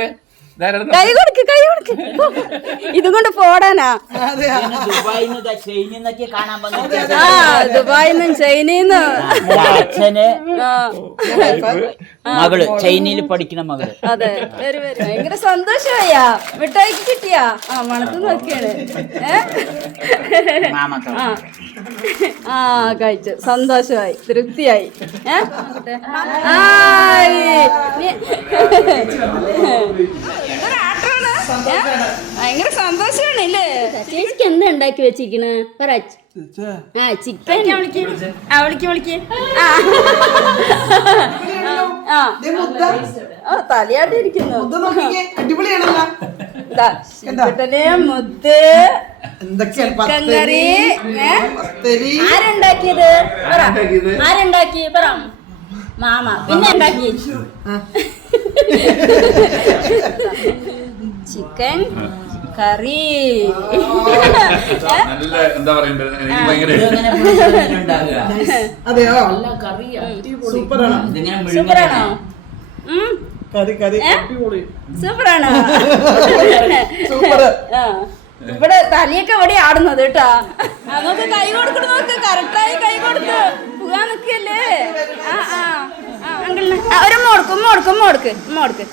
നോക്ക്. കൈ കൊടുക്ക് കൈ കൊടുക്ക്. ഇതും കൊണ്ട് പോടാനാ. ദുബായിന്ന് ചൈനന്ന് അച്ഛന് മകള് ചൈനയിൽ പഠിക്കുന്ന മകള്. അതെ ഭയങ്കര സന്തോഷമായാ. മിഠായിക്ക് കിട്ടിയാ? മണത്ത് നോക്കിയാണ്. ആ കഴിച്ചു. സന്തോഷമായി, തൃപ്തിയായി. ഭയങ്കര സന്തോഷമാണ് ഇല്ലേ? ചേച്ചിക്ക് എന്താ ഉണ്ടാക്കി വെച്ചിരിക്കണ്? പറ. ചിക്കൻ. വിളിക്ക് വിളിക്ക്. തലയാട്ടിരിക്കുന്നു. മുത്ത് ചിക്കൻ കറി. ആരുണ്ടാക്കിയത്? ആരുണ്ടാക്കി? പറ. മാമ. പിന്നെ ഉണ്ടാക്കി ചിക്കൻ കറി. എന്താ പറയണ്ടേ, സൂപ്പറാണോ? സൂപ്പറാണോ? ഇവിടെ തലയൊക്കെ ഇവിടെ ആടുന്നത് കേട്ടാ. നമുക്ക് കൈ കൊടുക്കണം. നോക്ക്, കറക്റ്റായി കൈ കൊടുത്ത് പോകാൻ നിക്കല്ലേ. അങ്കിളിന് ഒരു മോടുക്ക്.